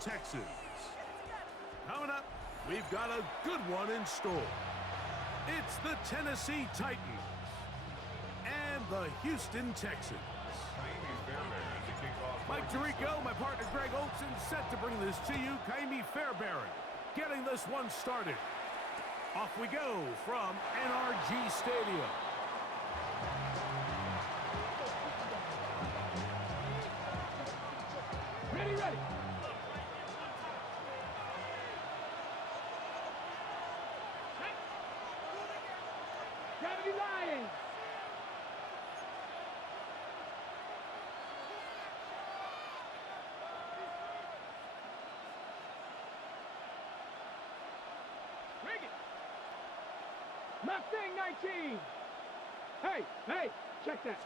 Texans. Coming up, we've got a good one in store. It's the Tennessee Titans and the Houston Texans. Mike Tirico, my partner Greg Olson, set to bring this to you. Kaimi Fairbairn getting this one started. Off we go from NRG Stadium. Ready. Gravity Lions. Rig it. Mustang 19. Hey, check that.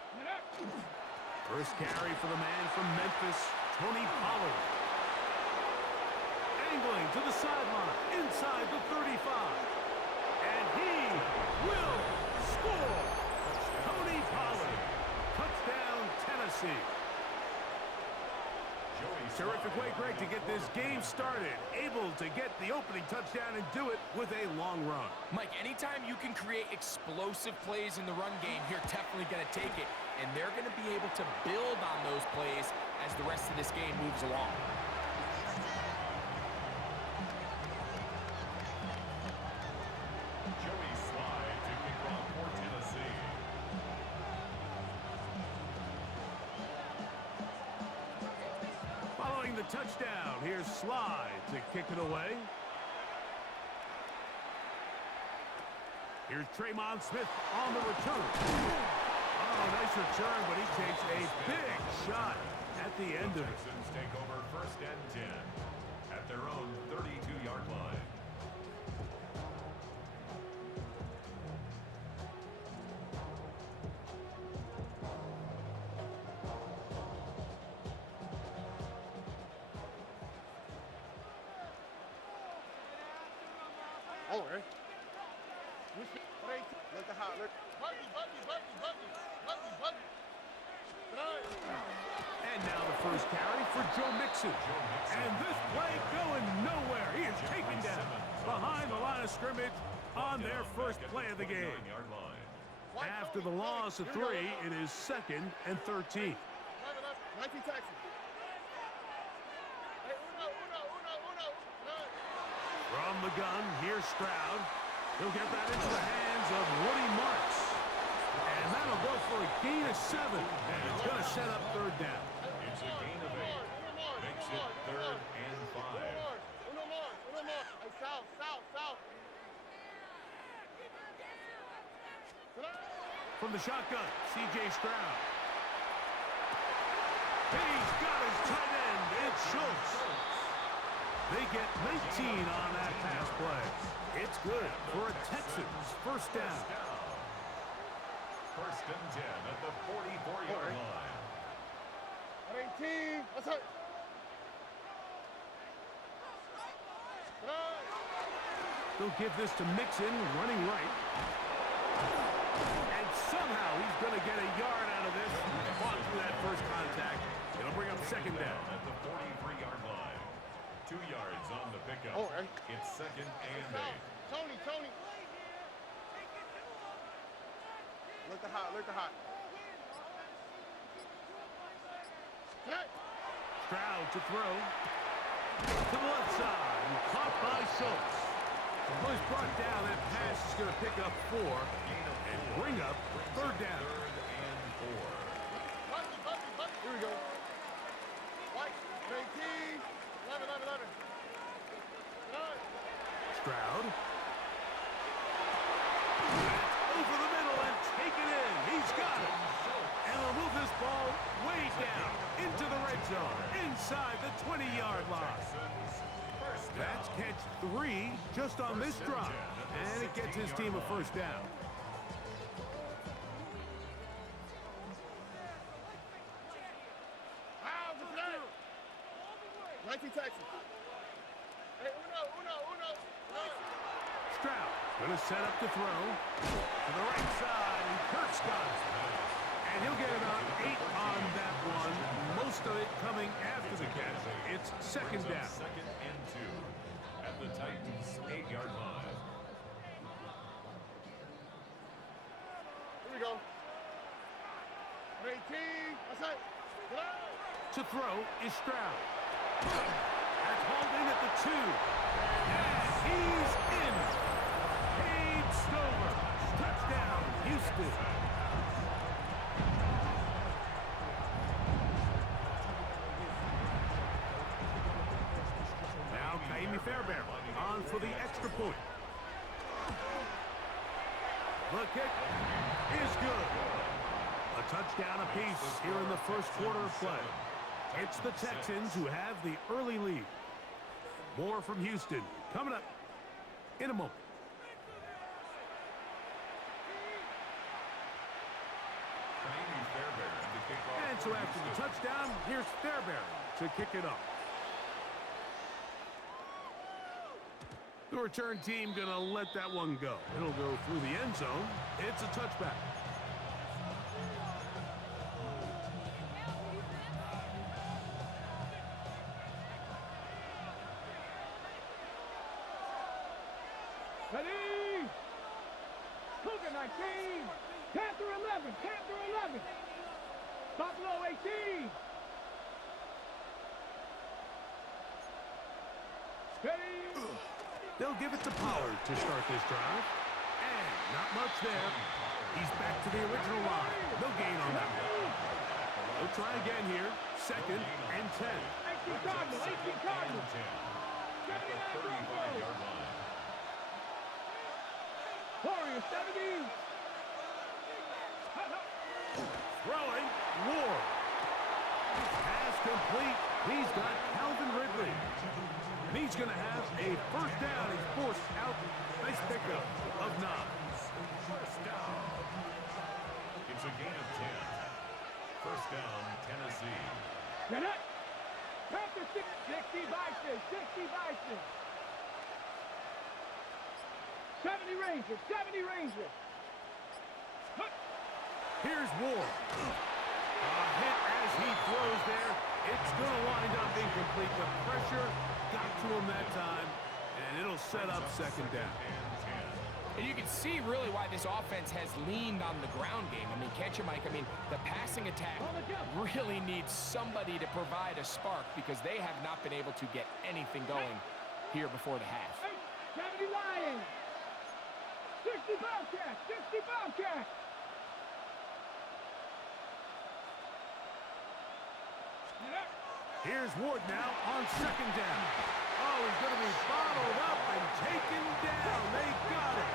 First carry for the man from Memphis, Tony Pollard. Angling to the sideline, inside the 35. And he will score. Tony Pollard. Touchdown, Tennessee. Terrific way, Greg, to get this game started. Able to get the opening touchdown and do it with a long run. Mike, anytime you can create explosive plays in the run game, you're definitely going to take it. And they're going to be able to build on those plays as the rest of this game moves along. Following the touchdown, here's Slide to kick it away. Here's Tremont Smith on the return. Oh, nice return, but he takes a big shot at the end of it. Texans take over 1st and 10 at their own 32-yard line. Oh, right. Look at how, look. Buggy. And now the first carry for Joe Mixon. And this play going nowhere. He is taken down behind the line of scrimmage on their first play of the game. After the loss of 3, it is 2nd and 13. 19 Texans. From the gun, here's Stroud. He'll get that into the hands of Woody Marks. And that'll go for a gain of 7. And it's going to set up 3rd down. It's a gain of 8. Makes it 3rd and 5. Uno more. Hey, south. From the shotgun, C.J. Stroud. He's got his tight end. It's Schultz. They get 19 on that pass play. It's good for a Texans 1st down. 1st and 10 at the 44-yard line. 18. Let's hurt. They'll give this to Mixon, running right. And somehow he's going to get a yard out of this. Fought through that first contact. It'll bring up 2nd down. At the 43-yard line. 2 yards on the pickup. It's 2nd and 8. Tony. Look at hot. Stroud to throw. To the left side. Caught by Schultz. Well, he's brought down. That pass is going to pick up 4 and bring up 3rd down. 3rd and 4. Here we go. White, 19. 11. Stroud. Over the middle and take it in. He's got it. And will move this ball way down into the red zone, inside the 20-yard line. That's catch 3 just on this drop. And it gets his team a 1st down. Texas. Hey, uno. Stroud going to set up to throw. To the right side, and Kirk's got it. And he'll get about 8 on that one, most of it coming after the catch. It's second down. Second and 2 at the Titans' 8-yard line. Here we go. 18. That's it. Get out. To throw is Stroud. That's holding at the 2. And he's in. Cade Stover. Touchdown, Houston. Now Kaimi Fairbairn on for the extra point. The kick is good. A touchdown apiece here in the first quarter of play. It's the Texans who have the early lead. More from Houston coming up in a moment. And so after the touchdown, here's Fairbairn to kick it off. The return team gonna let that one go. It'll go through the end zone. It's a touchback. Ready! Cougar 19! Panther 11! Panther 11! Buffalo 18! Ready! They'll give it to Pollard to start this drive. And not much there. He's back to the original line. No gain on that one. They'll try again here. Second and 10. 18 Cardinals! 18 Cardinals! 79 Broncos! Warriors 70! Throwing, Ward. Pass complete. He's got Calvin Ridley. And he's going to have a first down. He's forced out. Nice pickup of 9. First down. It's a gain of 10. First down, Tennessee. Get it! Panther 60 Bison! 60 Bison! 70 Rangers! 70 Rangers! Here's Ward. A hit as he throws there. It's going to wind up incomplete. The pressure got to him that time, and it'll set up second down. And you can see really why this offense has leaned on the ground game. I mean, can't you, Mike? I mean, the passing attack really needs somebody to provide a spark because they have not been able to get anything going here before the half. 70 Lions! 60 Bobcats! 60 Bobcats! Here's Ward now on second down. Oh, he's going to be bottled up and taken down. They got it.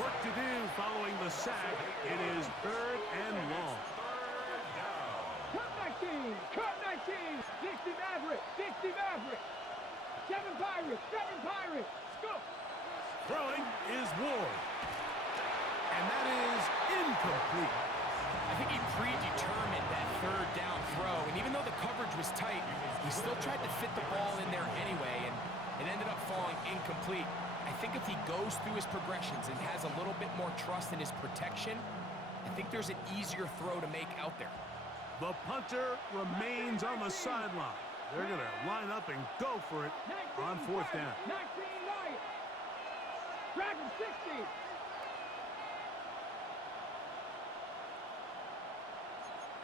Work to do following the sack. It is third and long. Cut 19! Cut 19! 60 Maverick! 60 Maverick! 7 Pirates! 7 Pirates! Go! Throwing is Ward. And that is incomplete. I think he predetermined that third down throw, and even though the coverage was tight, he still tried to fit the ball in there anyway, and it ended up falling incomplete. I think if he goes through his progressions and has a little bit more trust in his protection, I think there's an easier throw to make out there. The punter remains on the sideline. They're going to line up and go for it on fourth down. 19 Lions! Dragon 60!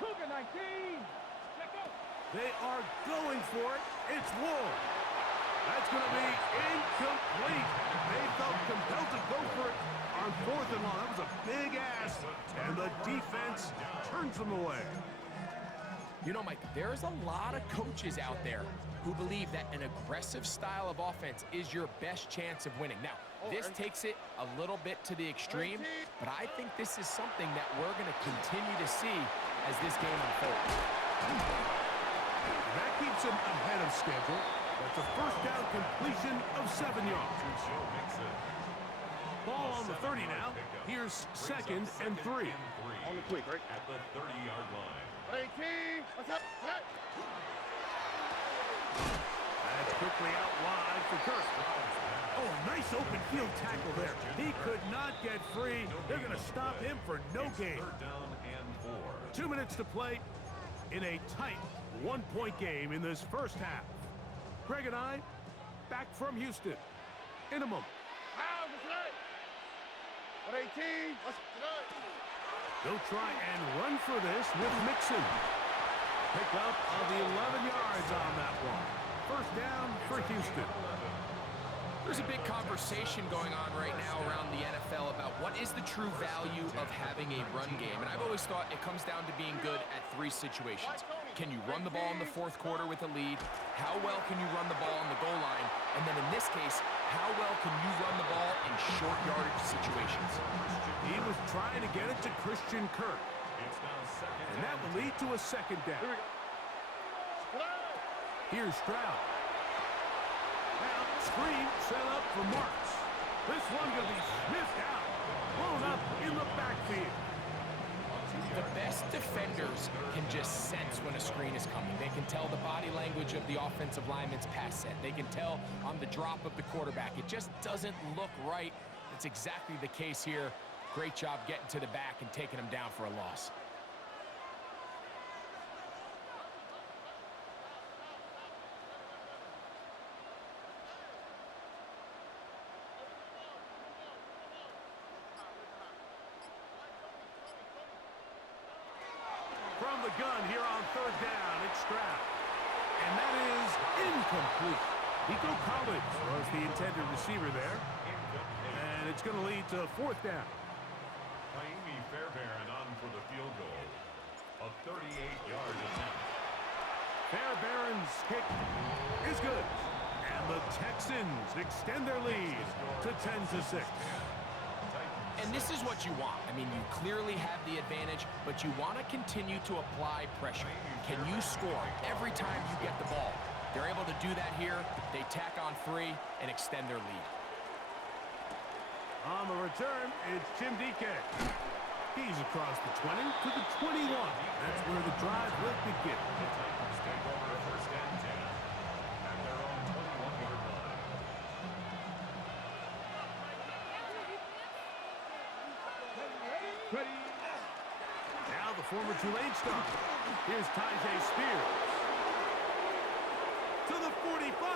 Cougar 19! Check out! They are going for it. It's Ward. That's going to be incomplete. They felt compelled to go for it on fourth and long. That was a big ask, and the defense turns them away. You know, Mike, there's a lot of coaches out there who believe that an aggressive style of offense is your best chance of winning. Now, this takes it a little bit to the extreme, but I think this is something that we're going to continue to see as this game unfolds. That keeps him ahead of schedule. That's a first down completion of 7 yards. Ball on the 30 now. Here's second and 3. On the quick, right? At the 30-yard line. 18! What's up? That's quickly out wide for Kirk. Oh, nice open field tackle there. He could not get free. They're going to stop him for no gain. Third down and 4. 2 minutes to play in a tight one-point game in this first half. Greg and I, back from Houston in a moment. Foul, what's that? 118, what's that? They'll try and run for this with Mixon. Pick up of the 11 yards on that one. First down for Houston. There's a big conversation going on right now around the NFL about what is the true value of having a run game. And I've always thought it comes down to being good at 3 situations. Can you run the ball in the 4th quarter with a lead? How well can you run the ball on the goal line? And then in this case, how well can you run the ball in short yardage situations? He was trying to get it to Christian Kirk. It's now second And that will lead to a second down. Here's Stroud. Now, screen set up for Marks. This one going to be sniffed out. Blown up in the backfield. The best defenders can just sense when a screen is coming. They can tell the body language of the offensive lineman's pass set. They can tell on the drop of the quarterback. It just doesn't look right. It's exactly the case here. Great job getting to the back and taking him down for a loss. From the gun here on 3rd down, it's Stroud. And that is incomplete. Nico Collins was the intended receiver there. And it's going to lead to 4th down. Miami Fairbairn on for the field goal. A 38-yard attempt. Fairbairn's kick is good. And the Texans extend their lead to 10-6. And this is what you want. I mean, you clearly have the advantage, but you want to continue to apply pressure. Can you score every time you get the ball? They're able to do that here. They tack on 3 and extend their lead. On the return, it's Jim DK. He's across the 20 to the 21. That's where the drive will begin. The Titans take over first and 10 at their own 21-yard line. Ready. Now the former Tulane star. Here's Tyjae Spears. To the 45.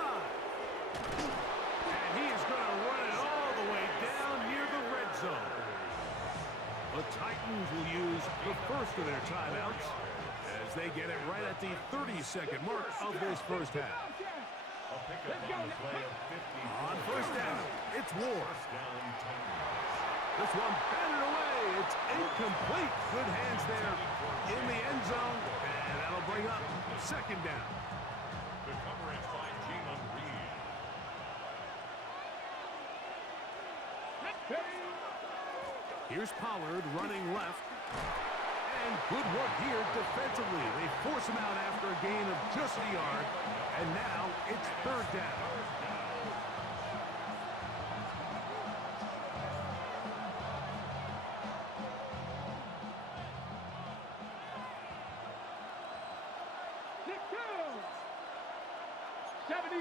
And he is going to run it all the way down near the red zone. The Titans will use the first of their timeouts as they get it right at the 32nd mark of this first half. A pickup on the play of 50. On first down, it's Ward. First down, Titans. This one batted away. It's incomplete. Good hands there in the end zone. And that'll bring up 2nd down. The coverage by Jalen Reed. Here's Pollard running left. And good work here defensively. They force him out after a gain of just a yard. And now it's 3rd down.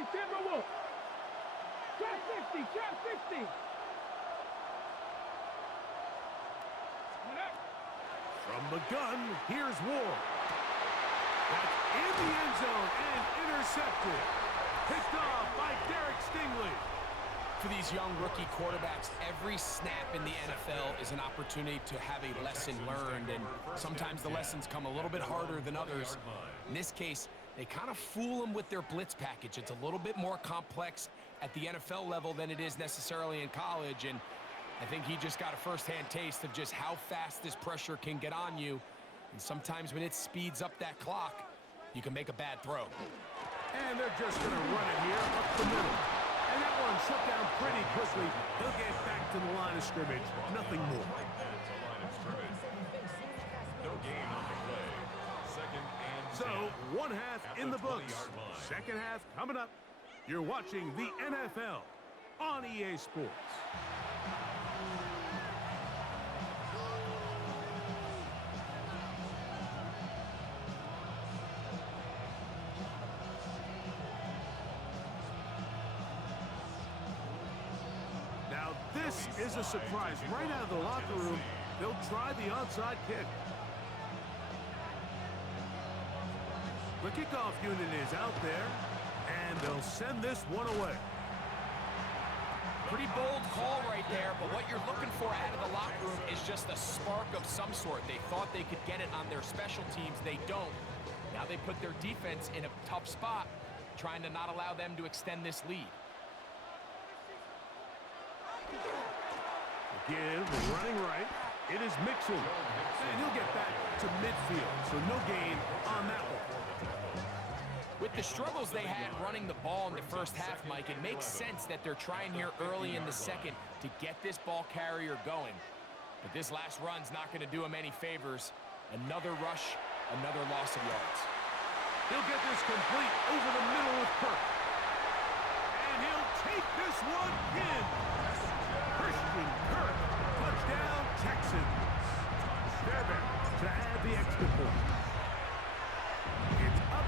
Timberwolves. Trap 60, trap 60. From the gun, here's Ward. That's in the end zone and intercepted. Picked off by Derek Stingley. For these young rookie quarterbacks, every snap in the NFL is an opportunity to have a lesson learned, and sometimes the lessons come a little bit harder than others. In this case, they kind of fool them with their blitz package. It's a little bit more complex at the NFL level than it is necessarily in college, and I think he just got a first-hand taste of just how fast this pressure can get on you, and sometimes when it speeds up that clock, you can make a bad throw. And they're just going to run it here up the middle. And that one shut down pretty quickly. He'll get back to the line of scrimmage. Nothing more. It's a line of scrimmage. No gain on the play. 2nd and 10. So, 1 half At in the books. 20-yard line. 2nd half coming up. You're watching the NFL on EA Sports. Now, this is a surprise. Right out of the locker room, they'll try the onside kick. The kickoff unit is out there, and they'll send this one away. Pretty bold call right there, but what you're looking for out of the locker room is just a spark of some sort. They thought they could get it on their special teams. They don't. Now they put their defense in a tough spot, trying to not allow them to extend this lead. Give, running right. It is Mixon. And he'll get back to midfield, so no gain on that one. With the struggles they had running the ball in the first half, Mike, it makes sense that they're trying here early in the second to get this ball carrier going. But this last run's not going to do him any favors. Another rush, another loss of yards. He'll get this complete over the middle with Kirk. And he'll take this one in. Christian Kirk, touchdown Texans. Fairbairn to add the extra point. It's up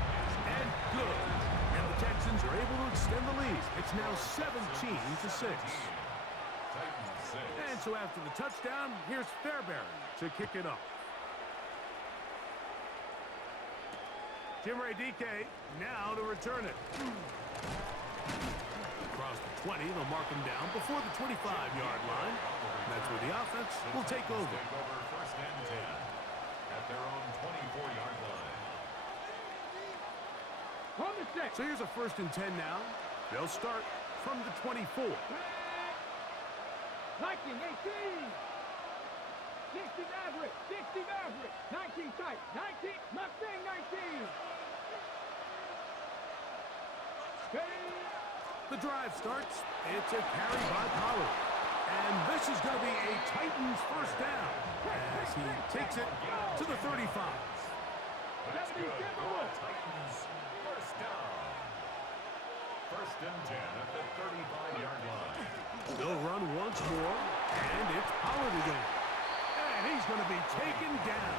and good. And the Texans are able to extend the lead. It's now 17-6. And so after the touchdown, here's Fairbairn to kick it off. Jim Ray DK now to return it. Across the 20, they'll mark him down before the 25-yard line. That's where the offense will take over. First and 10 at their own 24-yard line. From the 6. So here's a 1st and 10 now. They'll start from the 24. Viking 18. 60 Maverick. 60 Maverick. 19 tight. 19. Mustang 19. The drive starts. It's a carry by Pollard. And this is going to be a Titans first down as he takes it to the 35. That's good. Titans first down. First and 10 at the 35-yard line. They'll run once more, and it's Pollard again. And he's going to be taken down.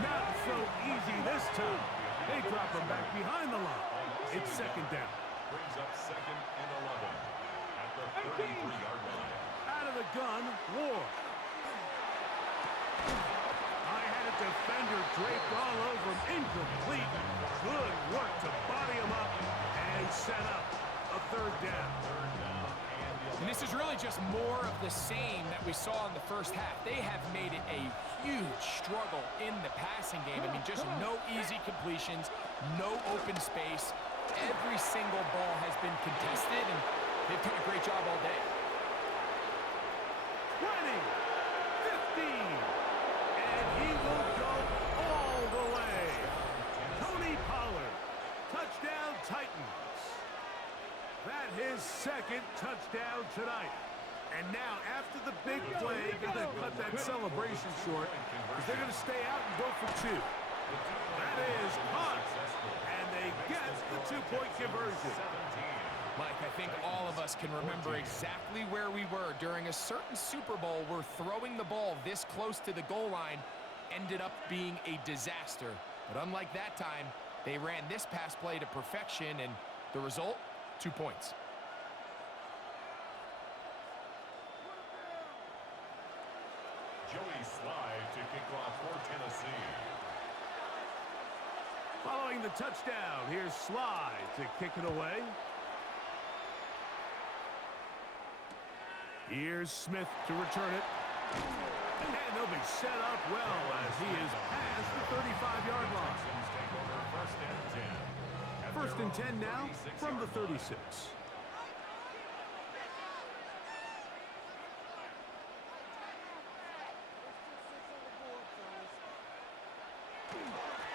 Not so easy this time. They drop him back behind the line. It's 2nd down. Brings up 2nd and 11 at the 33-yard line. Out of the gun, Ward. I had a defender draped all over him. Incomplete. Good work to body him up and set up a 3rd down. And this is really just more of the same that we saw in the first half. They have made it a huge struggle in the passing game. I mean, just no easy completions, no open space. Every single ball has been contested, and they've done a great job all day. 20, 15, and he will go all the way. Tony Pollard, touchdown Titans. That his 2nd touchdown tonight. And now, after the big play, they're going to cut that celebration short because they're going to stay out and go for 2. That is caught, and they get the 2-point conversion. Mike, I think all of us can remember exactly where we were during a certain Super Bowl where throwing the ball this close to the goal line ended up being a disaster. But unlike that time, they ran this pass play to perfection, and the result, 2 points. Joey Slide to kick off for Tennessee. Following the touchdown, here's Slide to kick it away. Here's Smith to return it. And they'll be set up well as he is past the 35-yard line. First and 10 now from the 36.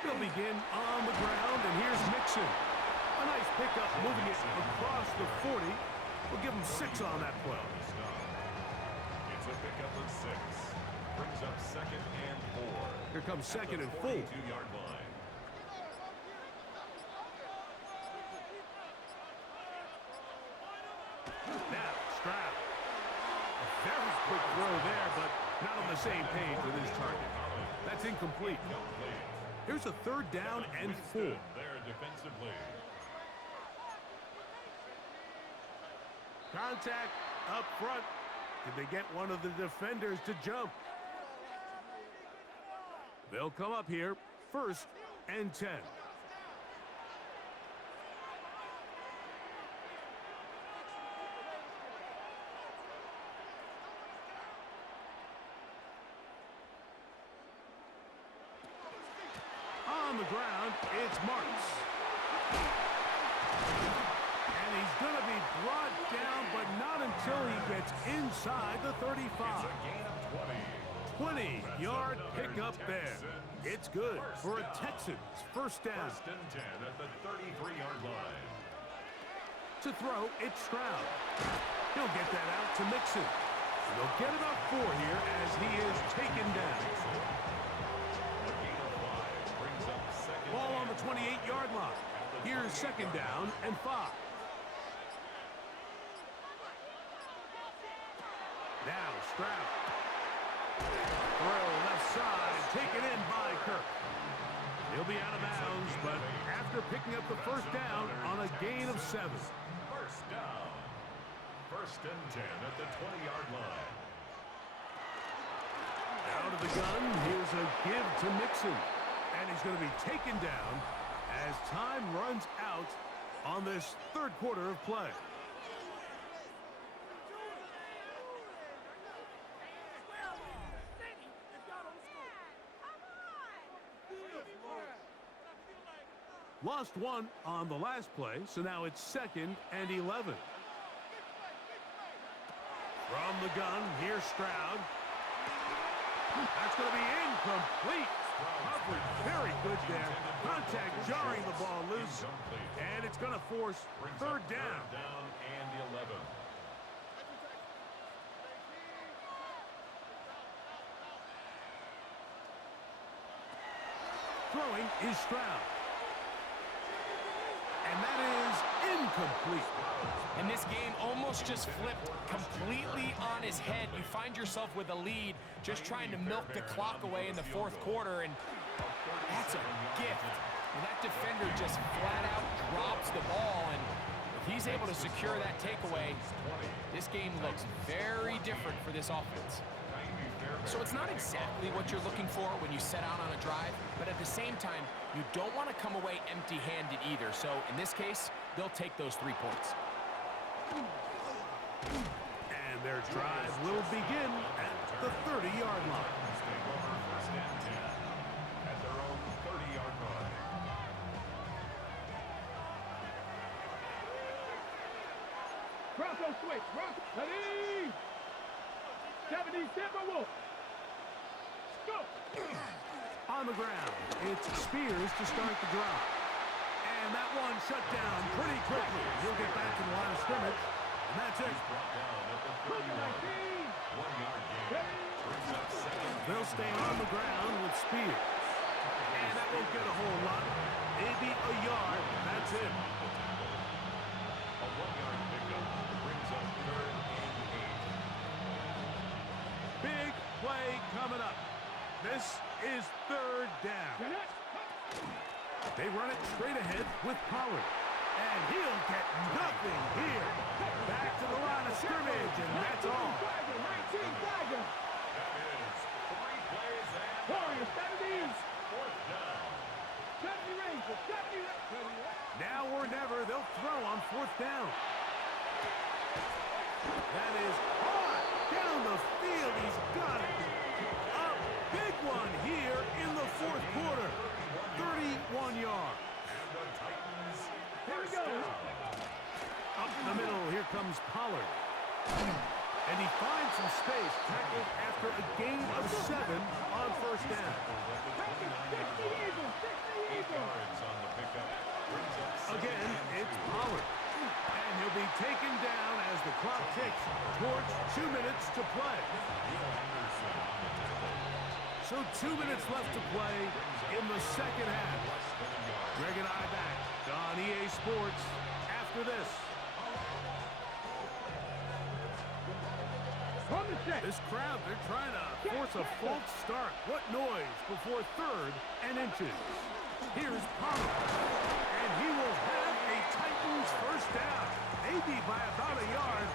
They'll begin on the ground, and here's Mixon. A nice pickup, moving it across the 40. We'll give him 6 on that play. It's a pickup of 6. Brings up 2nd and 4. Here comes 2nd and 4. 42-yard line. Now, Stroud. A very quick throw there, but not on the same page with his target. That's incomplete. Here's a 3rd down and 4. There defensively. Contact up front. Did they get one of the defenders to jump? They'll come up here, 1st and 10. the ground, it's Marks. And he's going to be brought down, but not until he gets inside the 35. 20-yard pickup there. It's good for a Texans first down. First and 10 at the 33-yard line. To throw, it's Stroud. He'll get that out to Mixon. They'll get about 4 here as he is taken down. Ball on the 28-yard line. Here's second down and 5. Now Stroud. Throw left side, taken in by Kirk. He'll be out of bounds, but after picking up the first down on a gain of 7. First down. First and 10 at the 20-yard line. Out of the gun, here's a give to Mixon. And he's going to be taken down as time runs out on this third quarter of play. Lost 1 on the last play, so now it's 2nd and 11. From the gun, here's Stroud. That's going to be incomplete. Coverage very good there. Contact jarring the ball loose. And it's going to force third down. Third down and 11. Throwing is Stroud. And that is incomplete. And this game almost just flipped completely on his head. You find yourself with a lead, just trying to milk the clock away in the fourth quarter, and that's a gift. And that defender just flat out drops the ball, and if he's able to secure that takeaway, this game looks very different for this offense. So it's not exactly what you're looking for when you set out on a drive, but at the same time, you don't want to come away empty-handed either. So in this case, they'll take those 3 points. And their drive will begin at the 30-yard line. First and 10 at their own 30-yard line. Bronco switch. Bronco. Ready. 70 Timberwolves. Go. On the ground, it's Spears to start the drive. And that one shut down pretty quickly. He'll get back to the line of scrimmage, and that's it. Brought down at the 30-yard. 1-yard gain. Brings up 7. They'll stay on the ground with Spears. And that won't get a whole lot. Maybe a yard. That's it. A 1-yard pickup brings up 3rd and 8. Big play coming up. This is third down. They run it straight ahead with Pollard. And he'll get nothing here. Back to the line of scrimmage, and that's all. 19 Tiger. That is 3 plays and Warriors 70s. 4th down. 70 Rangers. 70 Rangers. Now or never, they'll throw on 4th down. That is hard down the field. He's got it. A big one here in the fourth quarter. 31 yards. And the Titans. Here we go. Up the middle, here comes Pollard. And he finds some space, tackled after a gain of 7 on 1st down. 60 Eagles. 60 Eagles. Yards on the pickup. Brings up 7. Again, it's Pollard. And he'll be taken down as the clock ticks towards 2 minutes to play. So 2 minutes left to play in the second half. Greg and I back on EA Sports after this. This crowd, they're trying to force a false start. What noise before 3rd and inches. Here's Pollard. And he will have a Titans first down. Maybe by about a yard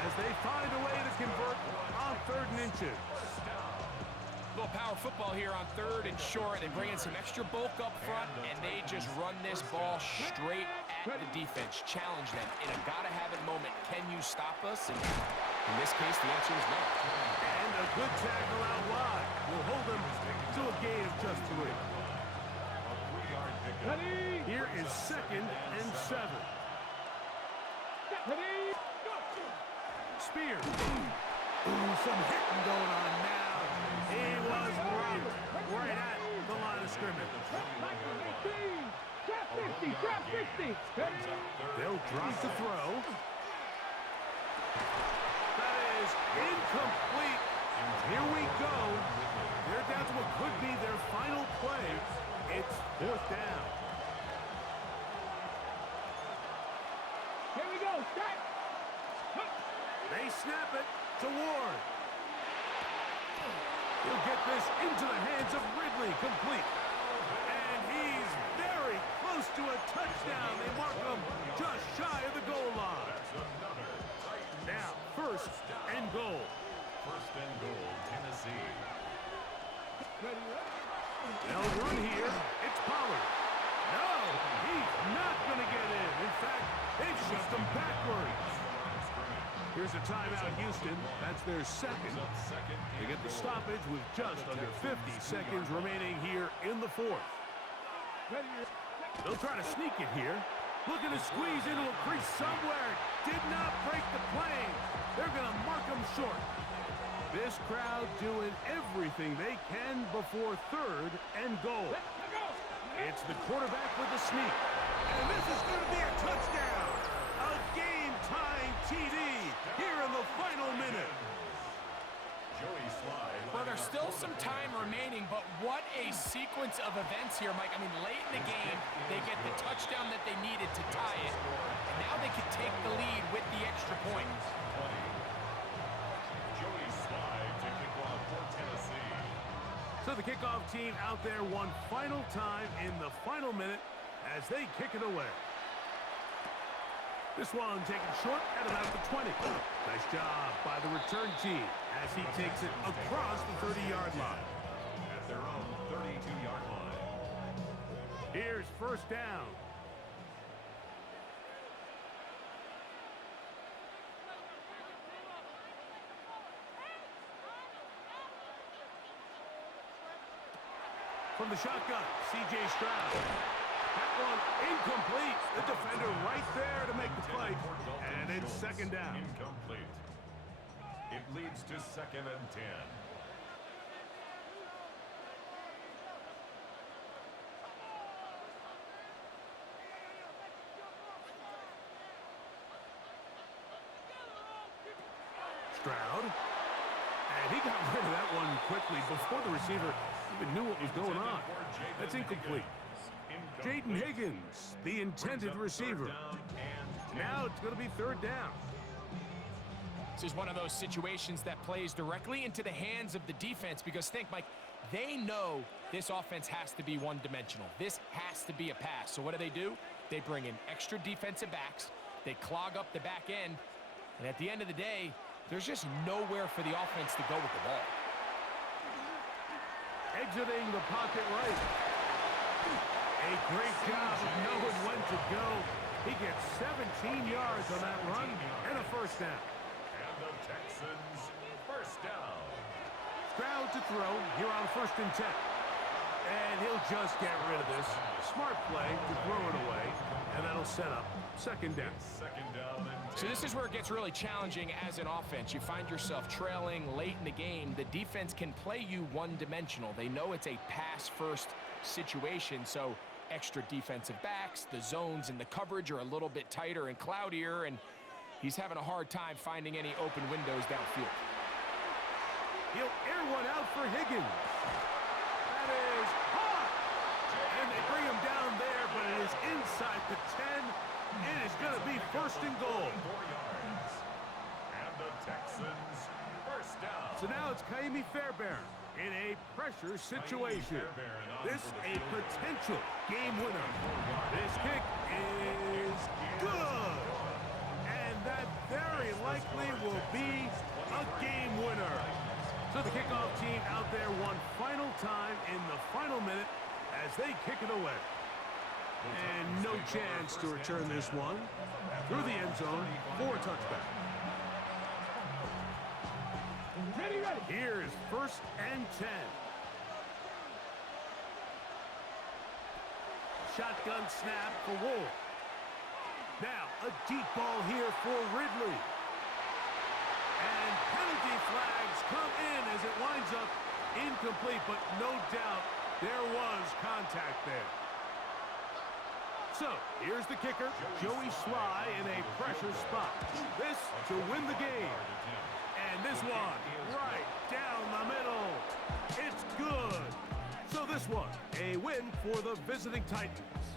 as they find a way to convert on 3rd and inches. A little power football here on 3rd and short. They bring in some extra bulk up front, and they just run this ball straight at the defense. Challenge them in a gotta-have-it moment. Can you stop us? And in this case, the answer is no. And a good tackle out wide will hold them to a gain of just 3. Ready? Here is 2nd and 7. Ready? Go! Spear. Ooh, some hitting going on now. He was right at the line of scrimmage. Back to 18. Trap 50. Trap 50. Ready? They'll drop the throw. That is incomplete. Here we go. They're down to what could be their final play. It's 4th down. Here we go. Start. They snap it to Ward. He'll get this into the hands of Ridley, complete. And he's very close to a touchdown. They mark him just shy of the goal line. Now, 1st and goal. 1st and goal, Tennessee. Ready? They'll run here. It's Pollard. No, he's not going to get in. In fact, they've shoved him backwards. Here's a timeout, Houston. That's their 2nd. They get the stoppage with just under 50 seconds remaining here in the 4th. Ready? They'll try to sneak it here. Looking to squeeze into a crease somewhere. Did not break the plane. They're going to mark him short. This crowd doing everything they can before 3rd and goal. It's the quarterback with the sneak. And this is going to be a touchdown. A game-tying TD here in the final minute. Well, there's still some time remaining, but what a sequence of events here, Mike. I mean, late in the game, they get the touchdown that they needed to tie it, and now they can take the lead with the extra point. So the kickoff team out there one final time in the final minute as they kick it away. This one taken short at about the 20. Nice job by the return team as he takes it across the 30-yard line. At their own 32-yard line. Here's 1st down. From the shotgun, C.J. Stroud. That one incomplete. The defender right there to make the play. And it's 2nd down. Incomplete. It leads to 2nd and 10. Stroud. And he got rid of that one quickly before the receiver even knew what was going on. That's incomplete. Jaden Higgins, the intended receiver. Now it's going to be 3rd down. This is one of those situations that plays directly into the hands of the defense because think, Mike, they know this offense has to be one-dimensional. This has to be a pass. So what do? They bring in extra defensive backs. They clog up the back end. And at the end of the day, there's just nowhere for the offense to go with the ball. Exiting the pocket right. A great job of knowing when to go. He gets 17 yards on that run and a 1st down. And the Texans 1st down. Stroud to throw here on 1st and 10. And he'll just get rid of this. Smart play to throw it away. And that'll set up 2nd down. 2nd down and 10. So this is where it gets really challenging as an offense. You find yourself trailing late in the game. The defense can play you one-dimensional. They know it's a pass-first situation, so extra defensive backs, the zones and the coverage are a little bit tighter and cloudier, and he's having a hard time finding any open windows downfield. He'll air one out for Higgins. That is hot. And they bring him down there, but it is inside the 10. It is going to be 1st and goal. 4 yards. And the Texans 1st down. So now it's Kaimi Fairbairn in a pressure situation. This a potential game winner. This kick is good. And that very likely will be a game winner. So the kickoff team out there one final time in the final minute as they kick it away. And no chance to return this one through the end zone for a touchback. Ready, ready. Here's 1st and 10. shotgun snap for Wolf. Now, a deep ball here for Ridley. And penalty flags come in as it winds up incomplete, but no doubt there was contact there. So, here's the kicker, Joey Sly in a pressure spot. This to win the game. And this one, right down the middle. It's good. So this one, a win for the visiting Titans.